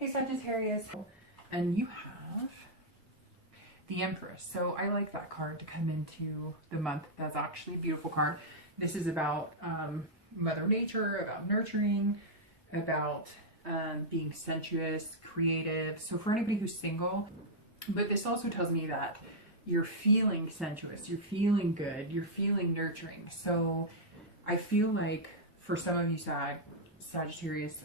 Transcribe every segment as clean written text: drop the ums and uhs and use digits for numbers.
Hey Sagittarius, and you have the Empress. So I like that card to come into the month. That's actually a beautiful card. This is about Mother Nature, about nurturing, about being sensuous, creative. So for anybody who's single, but this also tells me that you're feeling sensuous, you're feeling good, you're feeling nurturing. So I feel like for some of you Sagittarius,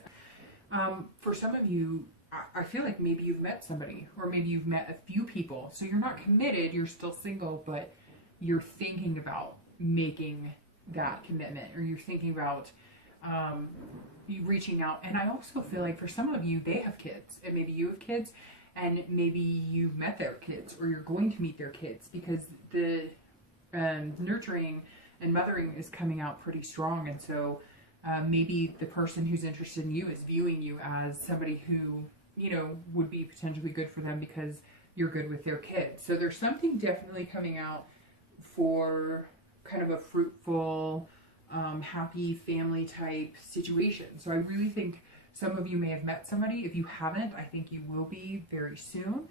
for some of you, I feel like maybe you've met somebody, or maybe you've met a few people. So you're not committed, you're still single, but you're thinking about making that commitment, or you're thinking about you reaching out. And I also feel like for some of you, they have kids, and maybe you have kids, and maybe you've met their kids, or you're going to meet their kids, because the nurturing and mothering is coming out pretty strong. And so maybe the person who's interested in you is viewing you as somebody who, you know, would be potentially good for them because you're good with their kids. So there's something definitely coming out for kind of a fruitful, happy family type situation. So I really think some of you may have met somebody. If you haven't, I think you will be very soon.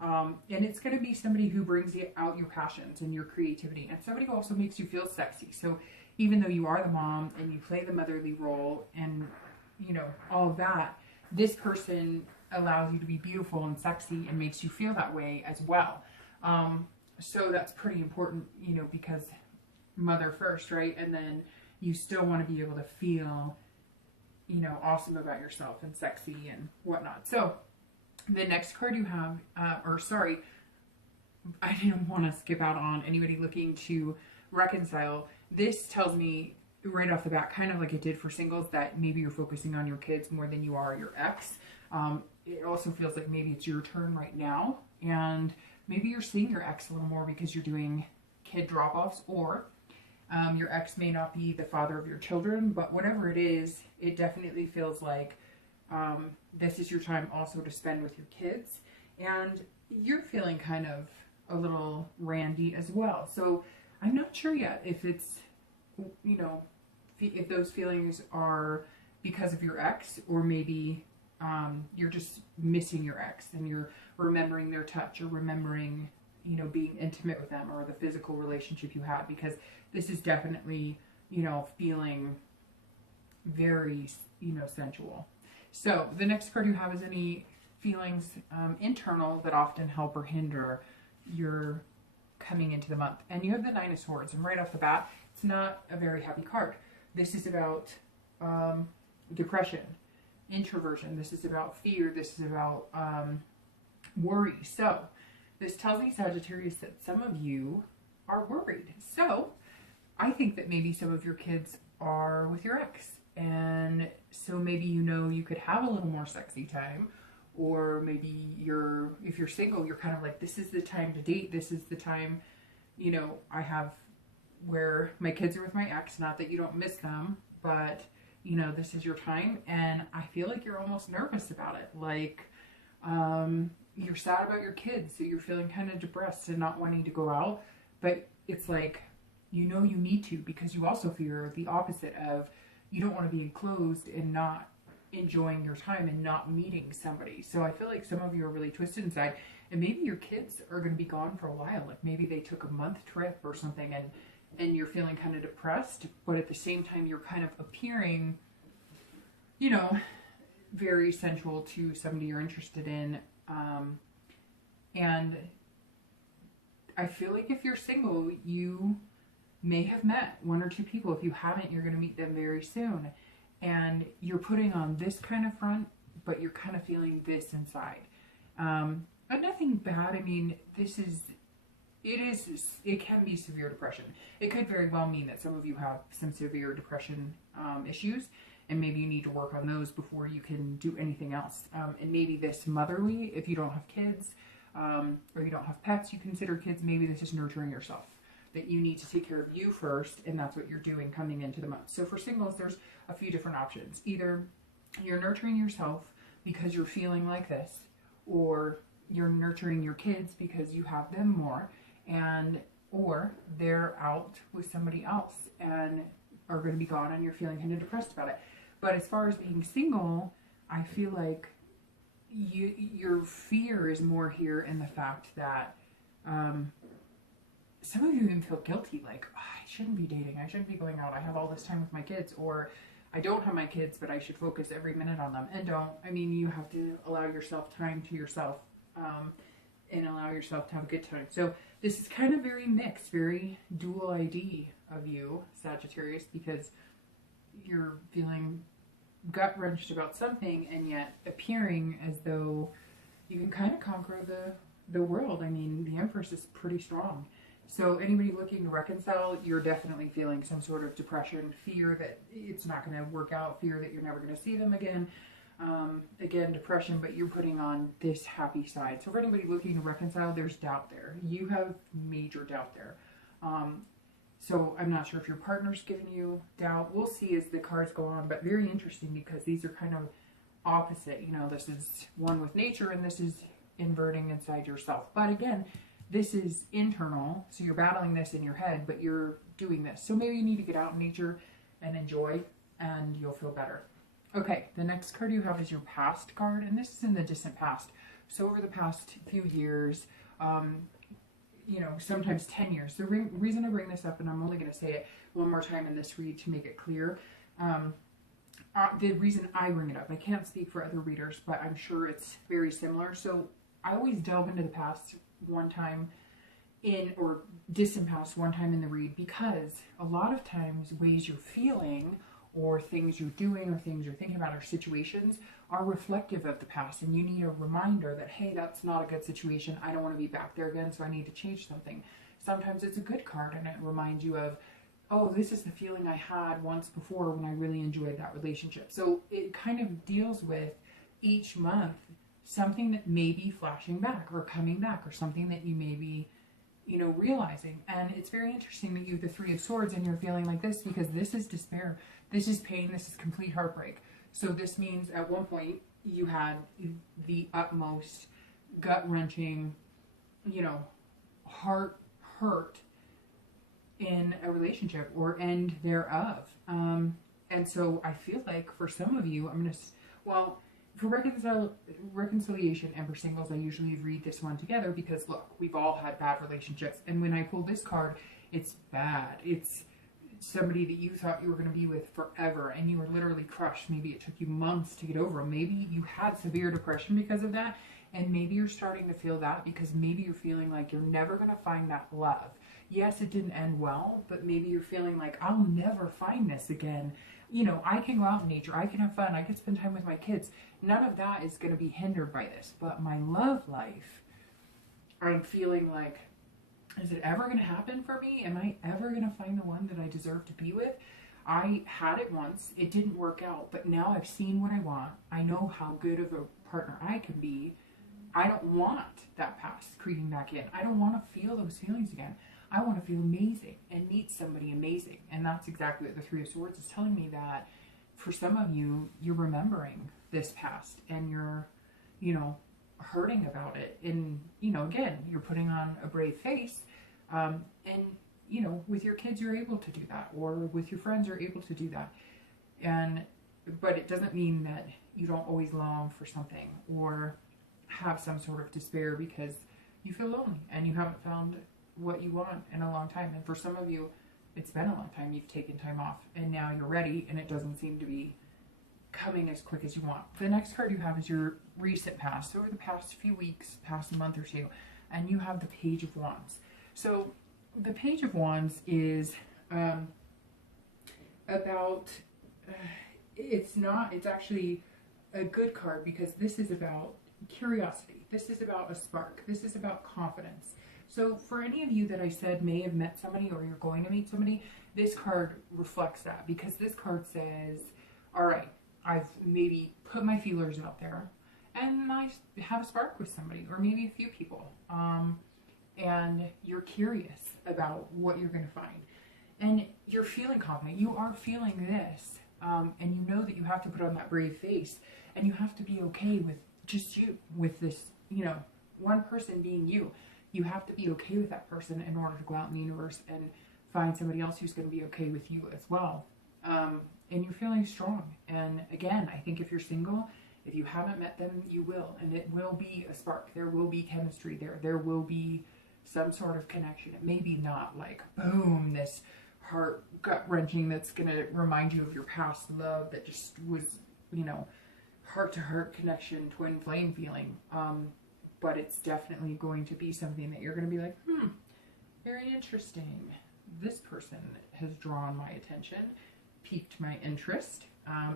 And it's going to be somebody who brings out your passions and your creativity, and somebody who also makes you feel sexy. So even though you are the mom and you play the motherly role and, you know, all of that, this person allows you to be beautiful and sexy and makes you feel that way as well. So that's pretty important, you know, because mother first, right? And then you still want to be able to feel, you know, awesome about yourself and sexy and whatnot. So the next card you have, I didn't want to skip out on anybody looking to reconcile. This tells me right off the bat, kind of like it did for singles, that maybe you're focusing on your kids more than you are your ex. It also feels like maybe it's your turn right now, and maybe you're seeing your ex a little more because you're doing kid drop-offs, or your ex may not be the father of your children, but whatever it is, it definitely feels like this is your time also to spend with your kids, and you're feeling kind of a little randy as well. So I'm not sure yet if it's, you know, if those feelings are because of your ex, or maybe you're just missing your ex and you're remembering their touch, or remembering, you know, being intimate with them, or the physical relationship you had, because this is definitely, you know, feeling very, you know, sensual. So the next card you have is any feelings internal that often help or hinder your coming into the month. And you have the Nine of Swords, and right off the bat, it's not a very happy card. This is about depression, introversion. This is about fear. This is about worry. So this tells me, Sagittarius, that some of you are worried. So I think that maybe some of your kids are with your ex, and so maybe, you know, you could have a little more sexy time. Or maybe if you're single, you're kind of like, this is the time to date. This is the time, you know, I have where my kids are with my ex. Not that you don't miss them, but, you know, this is your time. And I feel like you're almost nervous about it. Like, you're sad about your kids. So you're feeling kind of depressed and not wanting to go out. But it's like, you know, you need to, because you also fear the opposite of, you don't want to be enclosed and not enjoying your time and not meeting somebody. So I feel like some of you are really twisted inside, and maybe your kids are going to be gone for a while. Like maybe they took a month trip or something, and you're feeling kind of depressed, but at the same time you're kind of appearing, you know, very sensual to somebody you're interested in. And I feel like if you're single, you may have met one or two people. If you haven't, you're going to meet them very soon. And you're putting on this kind of front, but you're kind of feeling this inside. But nothing bad. I mean, it can be severe depression. It could very well mean that some of you have some severe depression issues, and maybe you need to work on those before you can do anything else. And maybe this motherly, if you don't have kids, or you don't have pets you consider kids, maybe this is nurturing yourself. That you need to take care of you first, and that's what you're doing coming into the month. So for singles, there's a few different options. Either you're nurturing yourself because you're feeling like this, or you're nurturing your kids because you have them more, or they're out with somebody else and are going to be gone, and you're feeling kind of depressed about it. But as far as being single, I feel like your fear is more here in the fact that some of you even feel guilty, like, oh, I shouldn't be dating, I shouldn't be going out, I have all this time with my kids, or I don't have my kids, but I should focus every minute on them. And don't. I mean, you have to allow yourself time to yourself, and allow yourself to have a good time. So this is kind of very mixed, very dual ID of you, Sagittarius, because you're feeling gut-wrenched about something and yet appearing as though you can kind of conquer the world. I mean, the Empress is pretty strong. So anybody looking to reconcile, you're definitely feeling some sort of depression, fear that it's not going to work out, fear that you're never going to see them again. Again, depression, but you're putting on this happy side. So for anybody looking to reconcile, there's doubt there. You have major doubt there. So I'm not sure if your partner's giving you doubt. We'll see as the cards go on, but very interesting because these are kind of opposite. You know, this is one with nature and this is inverting inside yourself. But again, this is internal, so you're battling this in your head, but you're doing this. So maybe you need to get out in nature and enjoy, and you'll feel better. Okay, the next card you have is your past card, and this is in the distant past. So over the past few years, you know, sometimes 10 years. The reason I bring this up, and I'm only going to say it one more time in this read to make it clear, the reason I bring it up, I can't speak for other readers, but I'm sure it's very similar. So I always delve into the past one time in, or distant past one time in the read, because a lot of times ways you're feeling or things you're doing or things you're thinking about or situations are reflective of the past, and you need a reminder that, hey, that's not a good situation, I don't want to be back there again, so I need to change something. Sometimes it's a good card and it reminds you of, oh, this is the feeling I had once before when I really enjoyed that relationship. So it kind of deals with each month something that may be flashing back or coming back, or something that you may be, you know, realizing. And it's very interesting that you have the Three of Swords and you're feeling like this, because this is despair, this is pain, this is complete heartbreak. So this means at one point you had the utmost gut-wrenching, you know, heart hurt in a relationship or end thereof. And so I feel like for some of you, I'm going to, well, for reconciliation and for singles, I usually read this one together because, look, we've all had bad relationships. And when I pull this card, it's bad. It's somebody that you thought you were going to be with forever and you were literally crushed. Maybe it took you months to get over. Maybe you had severe depression because of that. And maybe you're starting to feel that because maybe you're feeling like you're never going to find that love. Yes, it didn't end well, but maybe you're feeling like, I'll never find this again. You know, I can go out in nature, I can have fun, I can spend time with my kids. None of that is going to be hindered by this. But my love life, I'm feeling like, is it ever going to happen for me? Am I ever going to find the one that I deserve to be with? I had it once, it didn't work out, but now I've seen what I want. I know how good of a partner I can be. I don't want that past creeping back in. I don't want to feel those feelings again. I want to feel amazing and meet somebody amazing. And that's exactly what the Three of Swords is telling me, that for some of you, you're remembering this past and you're, you know, hurting about it. And, you know, again, you're putting on a brave face. And, you know, with your kids, you're able to do that, or with your friends, you're able to do that. But it doesn't mean that you don't always long for something or have some sort of despair because you feel lonely and you haven't found what you want in a long time. And for some of you, it's been a long time. You've taken time off and now you're ready, and it doesn't seem to be coming as quick as you want. The next card you have is your recent past, over the past few weeks, past month or two, and you have the Page of Wands. So the Page of Wands is about, it's actually a good card because this is about curiosity. This is about a spark. This is about confidence. So for any of you that I said may have met somebody or you're going to meet somebody, this card reflects that, because this card says, all right, I've maybe put my feelers out there and I have a spark with somebody or maybe a few people. And you're curious about what you're going to find. And you're feeling confident. You are feeling this. And you know that you have to put on that brave face and you have to be okay with just you, with this, you know, one person being you. You have to be okay with that person in order to go out in the universe and find somebody else who's going to be okay with you as well. And you're feeling strong. And again, I think if you're single If you haven't met them, you will, and it will be a spark. There will be chemistry there. There will be some sort of connection. It may be not like, boom, this heart gut-wrenching that's going to remind you of your past love that just was, you know, heart-to-heart connection, twin flame feeling. But it's definitely going to be something that you're going to be like, very interesting. This person has drawn my attention, piqued my interest,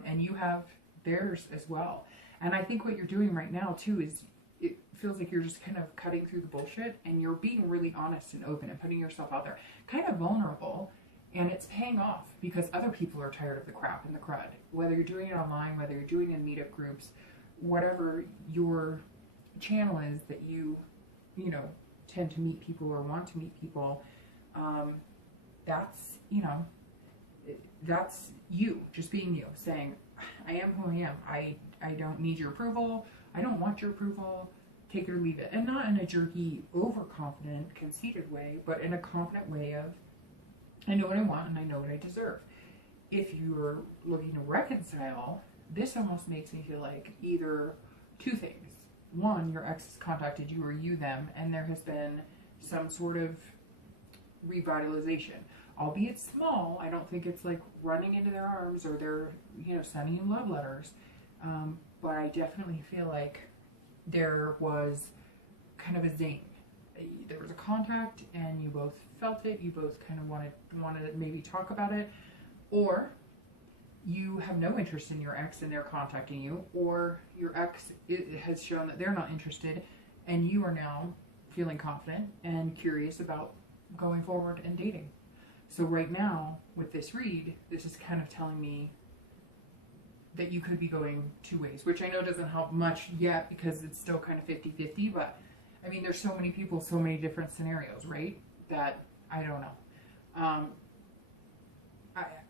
and you have theirs as well. And I think what you're doing right now too is, it feels like you're just kind of cutting through the bullshit and you're being really honest and open and putting yourself out there, kind of vulnerable, and it's paying off because other people are tired of the crap and the crud. Whether you're doing it online, whether you're doing it in meetup groups, whatever your channel is that you know, tend to meet people or want to meet people, that's, you know, that's you just being you, saying, I am who I am. I don't need your approval. I don't want your approval. Take it or leave it. And not in a jerky, overconfident, conceited way, but in a confident way of, I know what I want and I know what I deserve. If you're looking to reconcile, this almost makes me feel like either two things. One, your ex has contacted you or you them, and there has been some sort of revitalization. Albeit small, I don't think it's like running into their arms or they're, you know, sending you love letters. But I definitely feel like there was kind of a zing. There was a contact and you both felt it. You both kind of wanted to maybe talk about it. Or you have no interest in your ex and they're contacting you. Or your ex has shown that they're not interested and you are now feeling confident and curious about going forward and dating. So right now, with this read, this is kind of telling me that you could be going two ways, which I know doesn't help much yet because it's still kind of 50-50, but I mean, there's so many people, so many different scenarios, right? That I don't know.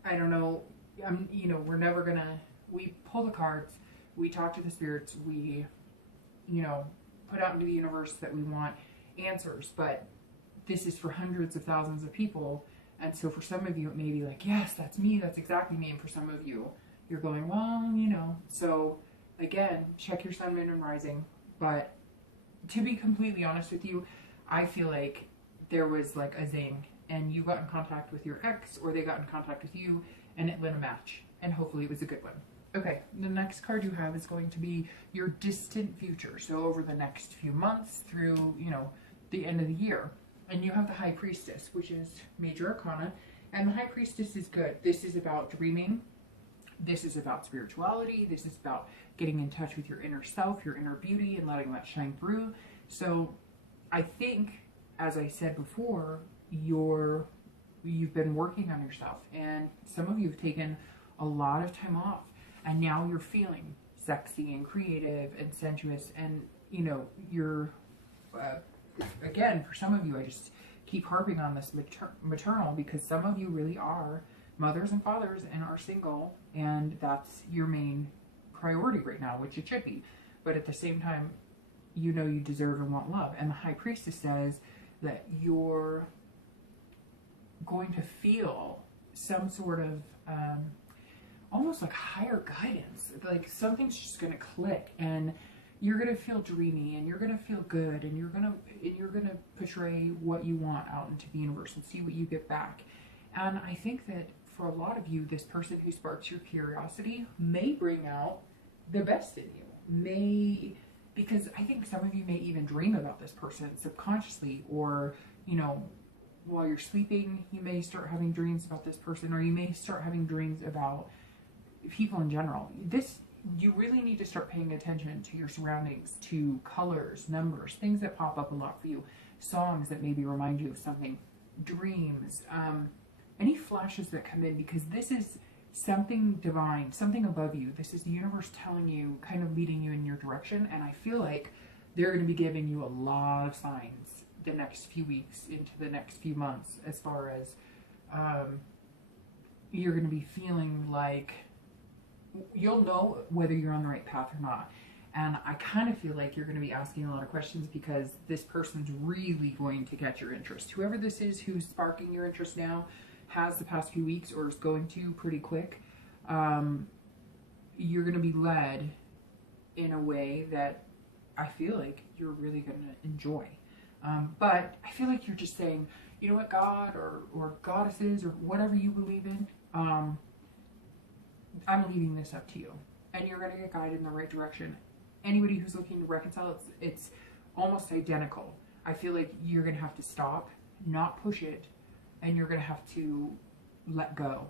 I don't know. You know, we're never gonna, we pull the cards, we talk to the spirits, we, you know, put out into the universe that we want answers, but this is for hundreds of thousands of people. And so for some of you, it may be like, yes, that's me. That's exactly me. And for some of you, you're going, well, you know. So again, check your sun, moon, and rising. But to be completely honest with you, I feel like there was like a zing and you got in contact with your ex or they got in contact with you and it lit a match. And hopefully it was a good one. Okay, the next card you have is going to be your distant future. So over the next few months through, you know, the end of the year. And you have the High Priestess, which is major arcana. And the High Priestess is good. This is about dreaming. This is about spirituality. This is about getting in touch with your inner self, your inner beauty, and letting that shine through. So I think, as I said before, you've been working on yourself. And some of you have taken a lot of time off. And now you're feeling sexy and creative and sensuous. And, you know, you're... again, for some of you, I just keep harping on this maternal because some of you really are mothers and fathers and are single, and that's your main priority right now, which it should be. But at the same time, you know you deserve and want love. And the High Priestess says that you're going to feel some sort of almost like higher guidance. Like something's just going to click and you're going to feel dreamy and you're going to feel good and you're going to portray what you want out into the universe and see what you get back. And I think that for a lot of you, this person who sparks your curiosity may bring out the best in you. Because I think some of you may even dream about this person subconsciously, or, you know, while you're sleeping, you may start having dreams about this person, or you may start having dreams about people in general. You really need to start paying attention to your surroundings, to colors, numbers, things that pop up a lot for you, songs that maybe remind you of something, dreams, any flashes that come in, because this is something divine, something above you. This is the universe telling you, kind of leading you in your direction. And I feel like they're going to be giving you a lot of signs the next few weeks into the next few months, as far as you're going to be feeling like you'll know whether you're on the right path or not. And I kind of feel like you're going to be asking a lot of questions because this person's really going to catch your interest. Whoever this is who's sparking your interest now has the past few weeks, or is going to pretty quick. You're going to be led in a way that I feel like you're really going to enjoy. But I feel like you're just saying, you know what, God or goddesses or whatever you believe in, I'm leaving this up to you. And you're going to get guided in the right direction. Anybody who's looking to reconcile, it's almost identical. I feel like you're going to have to stop, not push it, and you're going to have to let go.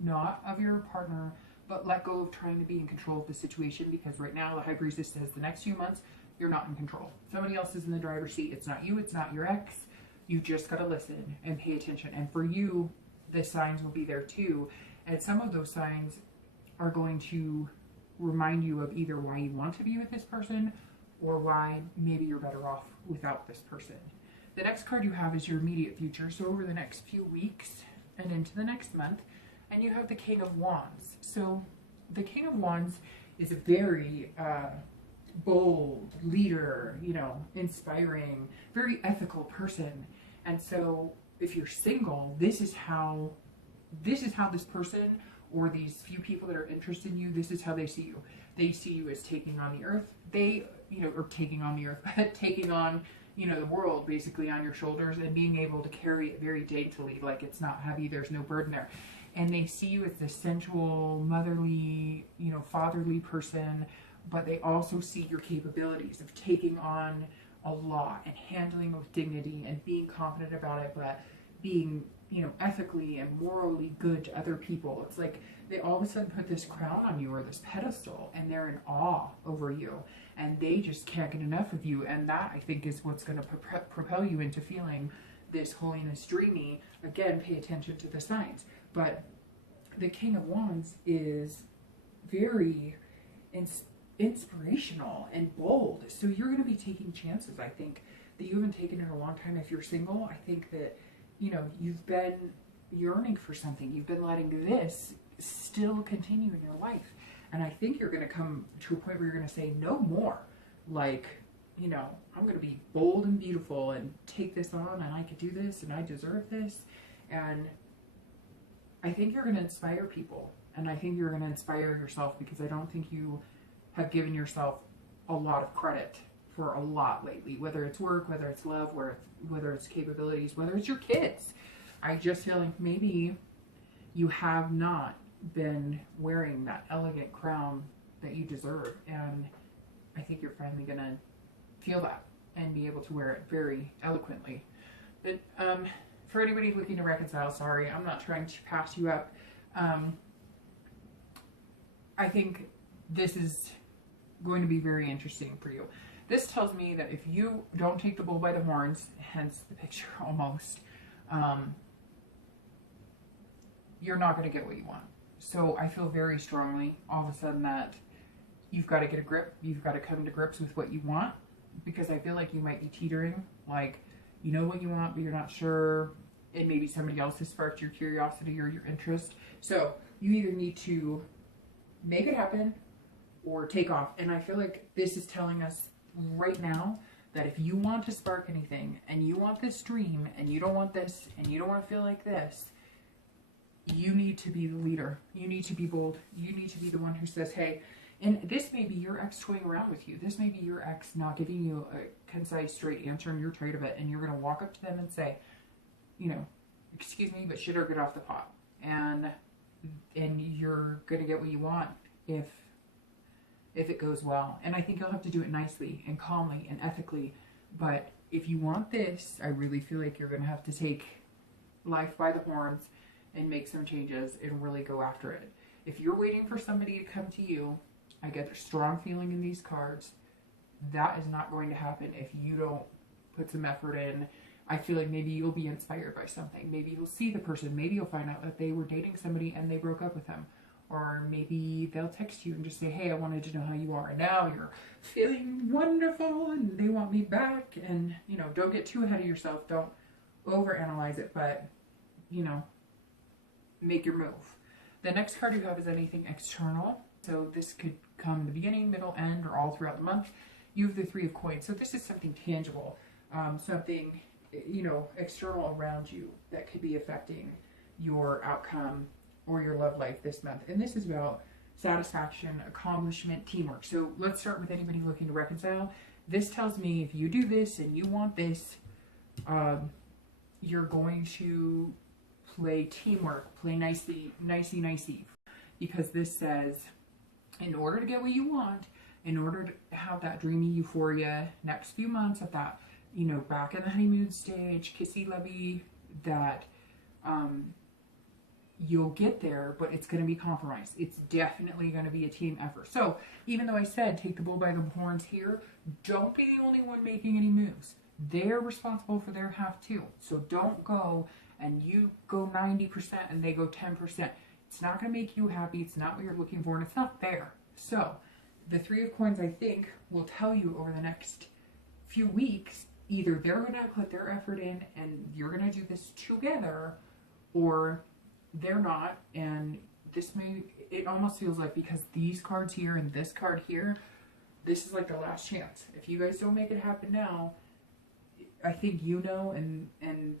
Not of your partner, but let go of trying to be in control of the situation, because right now the High Priestess says the next few months, you're not in control. Somebody else is in the driver's seat. It's not you. It's not your ex. You just got to listen and pay attention. And for you, the signs will be there too. And some of those signs are going to remind you of either why you want to be with this person or why maybe you're better off without this person. The next card you have is your immediate future. So over the next few weeks and into the next month, and you have the King of Wands. So the King of Wands is a very bold leader, you know, inspiring, very ethical person. And so if you're single, this is how this person or these few people that are interested in you, this is how they see you. They see you as taking on the earth. They, you know, or taking on the earth, taking on, you know, the world basically on your shoulders and being able to carry it very daintily, like it's not heavy, there's no burden there. And they see you as the sensual, motherly, you know, fatherly person, but they also see your capabilities of taking on a lot and handling with dignity and being confident about it, but being, you know, ethically and morally good to other people. It's like they all of a sudden put this crown on you or this pedestal, and they're in awe over you, and they just can't get enough of you. And that, I think, is what's going to propel you into feeling this holiness dreamy. Again, pay attention to the signs. But the King of Wands is very inspirational and bold. So you're going to be taking chances, I think, that you haven't taken in a long time. If you're single, I think that, you know, you've been yearning for something. You've been letting this still continue in your life. And I think you're going to come to a point where you're going to say no more. Like, you know, I'm going to be bold and beautiful and take this on, and I could do this, and I deserve this. And I think you're going to inspire people. And I think you're going to inspire yourself, because I don't think you have given yourself a lot of credit for a lot lately, whether it's work, whether it's love, whether it's capabilities, whether it's your kids. I just feel like maybe you have not been wearing that elegant crown that you deserve, and I think you're finally going to feel that and be able to wear it very eloquently. But for anybody looking to reconcile, sorry, I'm not trying to pass you up. I think this is going to be very interesting for you. This tells me that if you don't take the bull by the horns, hence the picture almost, you're not going to get what you want. So I feel very strongly all of a sudden that you've got to get a grip. You've got to come to grips with what you want, because I feel like you might be teetering. Like, you know what you want, but you're not sure. And maybe somebody else has sparked your curiosity or your interest. So you either need to make it happen or take off. And I feel like this is telling us right now that if you want to spark anything and you want this dream and you don't want this and you don't want to feel like this, you need to be the leader. You need to be bold. You need to be the one who says, hey, and this may be your ex toying around with you. This may be your ex not giving you a concise, straight answer, and you're tired of it. And you're going to walk up to them and say, you know, excuse me, but shit or get off the pot. And you're going to get what you want if it goes well. And I think you'll have to do it nicely and calmly and ethically. But if you want this, I really feel like you're going to have to take life by the horns and make some changes and really go after it. If you're waiting for somebody to come to you, I get a strong feeling in these cards, that is not going to happen if you don't put some effort in. I feel like maybe you'll be inspired by something. Maybe you'll see the person. Maybe you'll find out that they were dating somebody and they broke up with them. Or maybe they'll text you and just say, hey, I wanted to know how you are. And now you're feeling wonderful and they want me back. And, you know, don't get too ahead of yourself. Don't overanalyze it, but, you know, make your move. The next card you have is anything external. So this could come the beginning, middle, end, or all throughout the month. You have the Three of Coins. So this is something tangible, something, you know, external around you that could be affecting your outcome or your love life this month. And this is about satisfaction, accomplishment, teamwork. So let's start with anybody looking to reconcile. This tells me if you do this and you want this, you're going to play teamwork, play nicely, because this says, in order to get what you want, in order to have that dreamy euphoria next few months of that, you know, back in the honeymoon stage, kissy lovey, that you'll get there, but it's going to be compromised. It's definitely going to be a team effort. So even though I said take the bull by the horns here, don't be the only one making any moves. They're responsible for their half too. So don't go and you go 90% and they go 10%. It's not going to make you happy. It's not what you're looking for, and it's not fair. So the Three of Coins, I think, will tell you over the next few weeks, either they're going to put their effort in and you're going to do this together, or they're not. And this may, it almost feels like, because these cards here and this card here, this is like the last chance. If you guys don't make it happen now, I think you know, and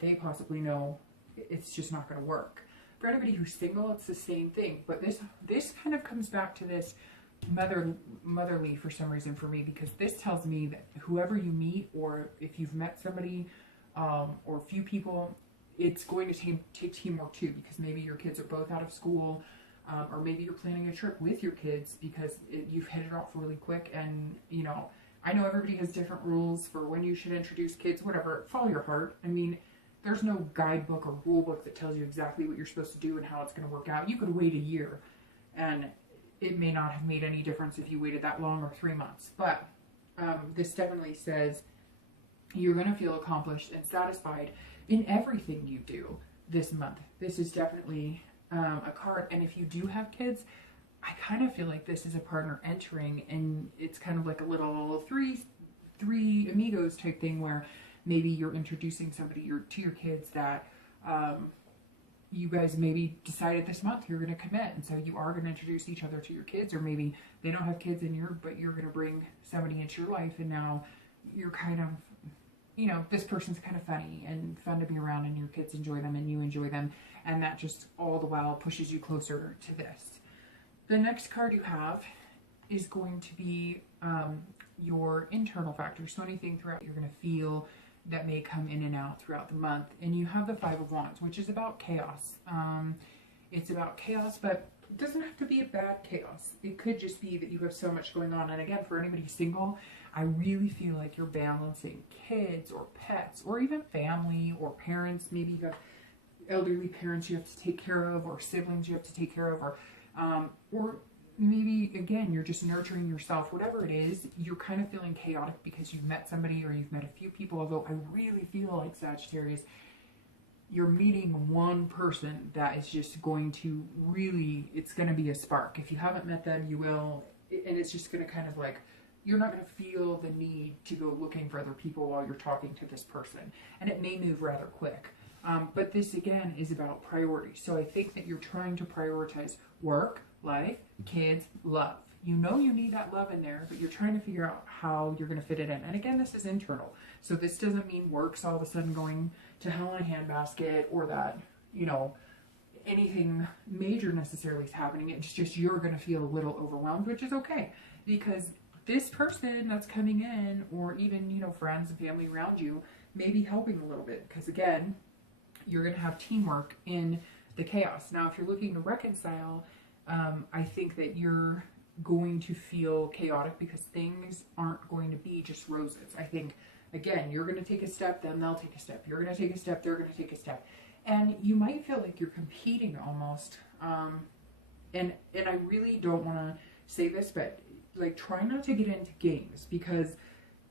they possibly know, it's just not going to work. For anybody who's single, it's the same thing. But this kind of comes back to this motherly for some reason for me, because this tells me that whoever you meet, or if you've met somebody or a few people, it's going to take teamwork too, because maybe your kids are both out of school, or maybe you're planning a trip with your kids because you've hit it off really quick. And you know, I know everybody has different rules for when you should introduce kids, whatever. Follow your heart. I mean, there's no guidebook or rule book that tells you exactly what you're supposed to do and how it's going to work out. You could wait a year and it may not have made any difference if you waited that long, or 3 months. But this definitely says you're going to feel accomplished and satisfied in everything you do this month. This is definitely a card. And if you do have kids, I kind of feel like this is a partner entering, and it's kind of like a little three amigos type thing, where maybe you're introducing somebody to your kids that you guys maybe decided this month you're going to commit, and so you are going to introduce each other to your kids. Or maybe they don't have kids but you're going to bring somebody into your life, and now you're kind of, you know, this person's kind of funny and fun to be around, and your kids enjoy them and you enjoy them, and that just all the while pushes you closer to this. The next card you have is going to be your internal factors. So anything throughout you're going to feel that may come in and out throughout the month. And you have the Five of Wands, which is about chaos. It's about chaos, but it doesn't have to be a bad chaos. It could just be that you have so much going on. And again, for anybody single, I really feel like you're balancing kids or pets or even family or parents. Maybe you have elderly parents you have to take care of, or siblings you have to take care of, or maybe, again, you're just nurturing yourself. Whatever it is, you're kind of feeling chaotic because you've met somebody or you've met a few people. Although I really feel like, Sagittarius, you're meeting one person that is just going to really, it's going to be a spark. If you haven't met them, you will. And it's just going to kind of like, you're not going to feel the need to go looking for other people while you're talking to this person. And it may move rather quick. But this, again, is about priorities. So I think that you're trying to prioritize work, life, kids, love. You know you need that love in there, but you're trying to figure out how you're going to fit it in. And again, this is internal. So this doesn't mean work's all of a sudden going to hell in a handbasket, or that, you know, anything major necessarily is happening. It's just you're going to feel a little overwhelmed, which is okay. Because this person that's coming in, or even, you know, friends and family around you, may be helping a little bit. Because again, you're going to have teamwork in the chaos. Now, if you're looking to reconcile, I think that you're going to feel chaotic because things aren't going to be just roses. I think, again, you're going to take a step, then they'll take a step. You're going to take a step, they're going to take a step. And you might feel like you're competing almost. And I really don't want to say this, but like, try not to get into games, because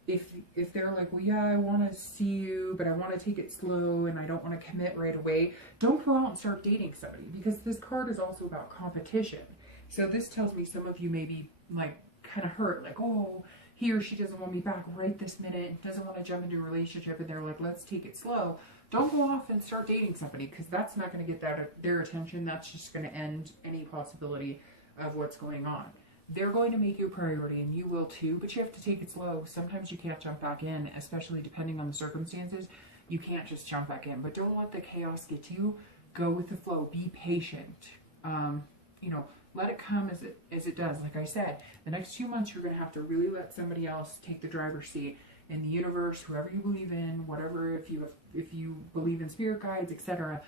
if they're like, well, yeah, I want to see you, but I want to take it slow and I don't want to commit right away, don't go out and start dating somebody, because this card is also about competition. So this tells me some of you may be like kind of hurt, like, oh, he or she doesn't want me back right this minute, doesn't want to jump into a relationship, and they're like, let's take it slow. Don't go off and start dating somebody, because that's not going to get their attention. That's just going to end any possibility of what's going on. They're going to make you a priority, and you will too, but you have to take it slow. Sometimes you can't jump back in, especially depending on the circumstances. You can't just jump back in, but don't let the chaos get to you. Go with the flow. Be patient. You know, let it come as it does. Like I said, the next 2 months you're going to have to really let somebody else take the driver's seat in the universe, whoever you believe in, whatever, if you believe in spirit guides, etc.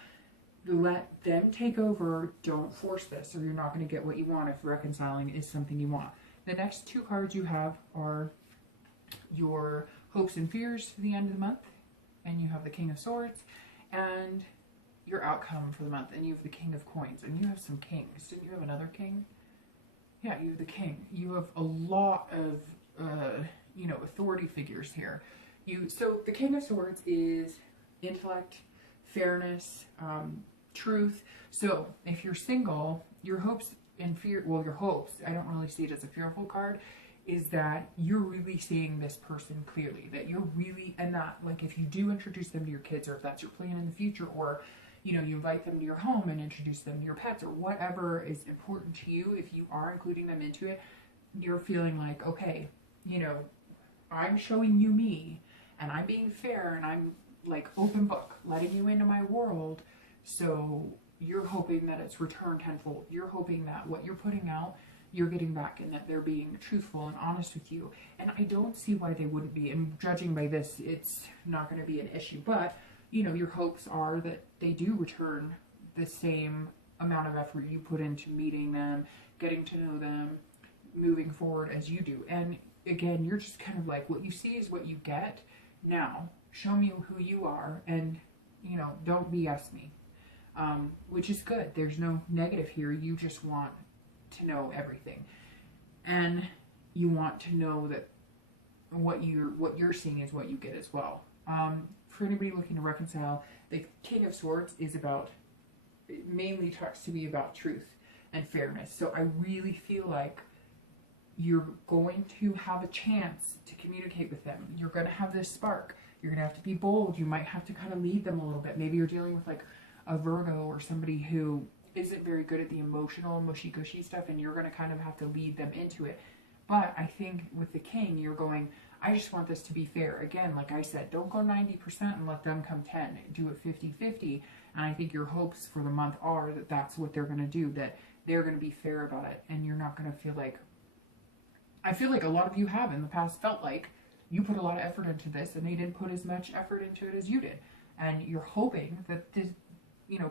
Let them take over. Don't force this, or you're not going to get what you want if reconciling is something you want. The next 2 cards you have are your hopes and fears for the end of the month, and you have the King of Swords, and your outcome for the month, and you have the King of Coins, and you have some kings. Didn't you have another king? Yeah, you have the king. You have a lot of authority figures here. So the King of Swords is intellect, fairness, truth. So if you're single, your hopes and fear, well, your hopes, I don't really see it as a fearful card, is that you're really seeing this person clearly, that you're really, and that, like, if you do introduce them to your kids, or if that's your plan in the future, or you invite them to your home and introduce them to your pets, or whatever is important to you, if you are including them into it, you're feeling like, okay, I'm showing you me, and I'm being fair, and I'm like open book, letting you into my world. So you're hoping that it's returned tenfold. You're hoping that what you're putting out, you're getting back, and that they're being truthful and honest with you. And I don't see why they wouldn't be. And judging by this, it's not going to be an issue. But, your hopes are that they do return the same amount of effort you put into meeting them, getting to know them, moving forward as you do. And again, you're just kind of like, what you see is what you get. Now, show me who you are, and, don't BS me. Which is good. There's no negative here. You just want to know everything, and you want to know that what you're seeing is what you get as well. For anybody looking to reconcile, the King of Swords is about, it mainly talks to me about truth and fairness. So I really feel like you're going to have a chance to communicate with them. You're going to have this spark. You're going to have to be bold. You might have to kind of lead them a little bit. Maybe you're dealing with like a Virgo or somebody who isn't very good at the emotional mushy-gushy stuff, and you're going to kind of have to lead them into it. But I think with the King, you're going, I just want this to be fair. Again, like I said, don't go 90% and let them come 10. Do it 50-50. And I think your hopes for the month are that that's what they're going to do, that they're going to be fair about it, and you're not going to feel like, I feel like a lot of you have in the past felt like you put a lot of effort into this and they didn't put as much effort into it as you did. And you're hoping that this,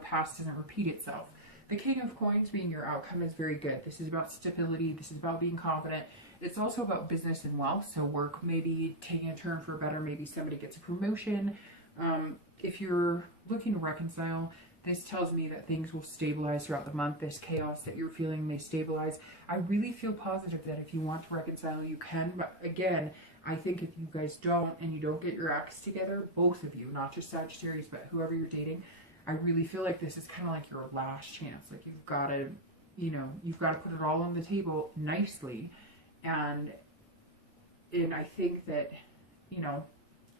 past doesn't repeat itself. The King of Coins being your outcome is very good. This is about stability. This is about being confident. It's also about business and wealth. So work maybe taking a turn for better. Maybe somebody gets a promotion. If you're looking to reconcile, this tells me that things will stabilize throughout the month. This chaos that you're feeling may stabilize. I really feel positive that if you want to reconcile, you can. But again, I think if you guys don't, and you don't get your acts together, both of you, not just Sagittarius, but whoever you're dating, I really feel like this is kind of like your last chance. Like you've got to, you've got to put it all on the table nicely. And I think that,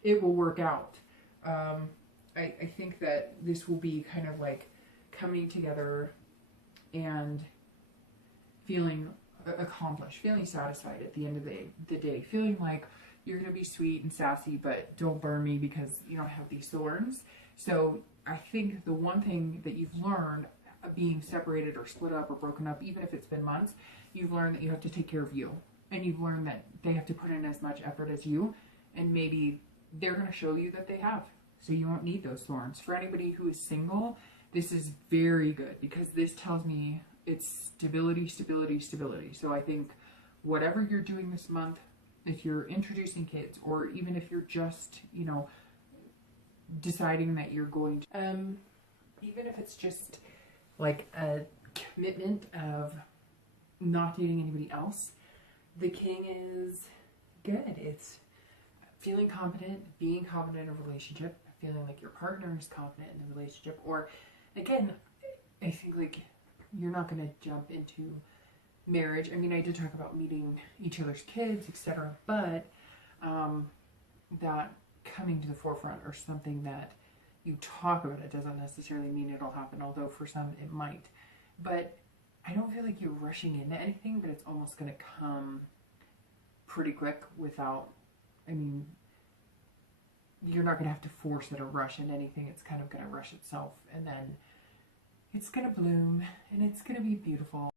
it will work out. I think that this will be kind of like coming together and feeling accomplished, feeling satisfied at the end of the day, feeling like you're going to be sweet and sassy, but don't burn me because you don't have these thorns. So I think the one thing that you've learned being separated or split up or broken up, even if it's been months, you've learned that you have to take care of you, and you've learned that they have to put in as much effort as you, and maybe they're going to show you that they have. So you won't need those thorns. For anybody who is single, this is very good because this tells me it's stability, stability, stability. So I think whatever you're doing this month, if you're introducing kids, or even if you're just, deciding that you're going to, even if it's just like a commitment of not dating anybody else, the King is good. It's feeling confident, being confident in a relationship, feeling like your partner is confident in the relationship, or again, I think like you're not going to jump into marriage. I mean, I did talk about meeting each other's kids, etc., but that coming to the forefront or something that you talk about, it doesn't necessarily mean it'll happen, although for some it might. But I don't feel like you're rushing into anything, but it's almost going to come pretty quick without, you're not going to have to force it or rush into anything. It's kind of going to rush itself, and then it's going to bloom, and it's going to be beautiful.